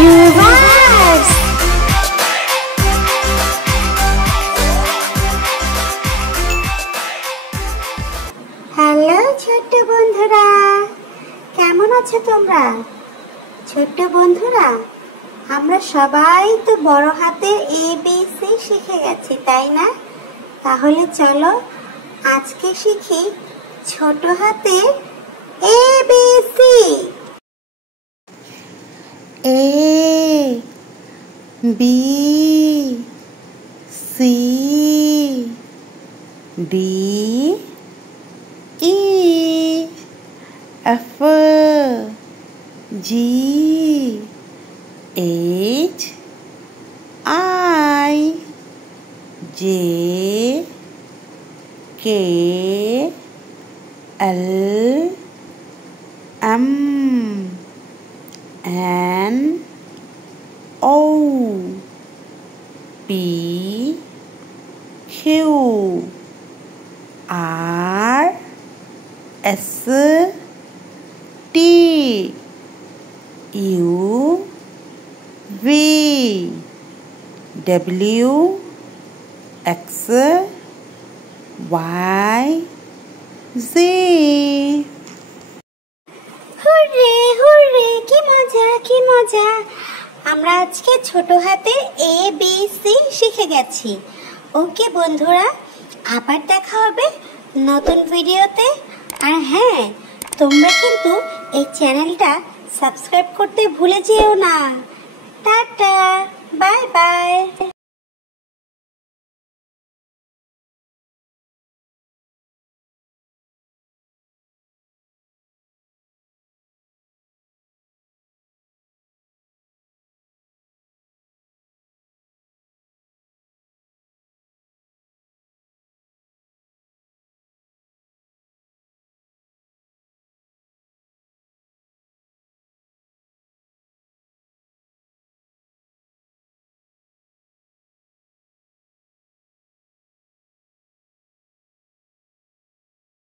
Reverse. Hello ছোট্ট বন্ধুরা, কেমন আছো তোমরা? ছোট্ট বন্ধুরা, আমরা সবাই তো বড় হাতের ABC শিখে গেছি, তাই না? তাহলে চলো আজকে শিখি ছোট হাতের ABC। A B C D E F G H I J K L M N O P Q R S T U V W X Y Z। Hurray hurray, কি মজা কি মজা! আমরা আজকে ছোট হাতে ABC শিখে গেছি। ওকে বন্ধুরা, আবার দেখা হবে নতুন ভিডিওতে। আর হ্যাঁ, তোমরা কিন্তু এই চ্যানেলটা সাবস্ক্রাইব করতে ভুলে যেও না। Tata, bye bye.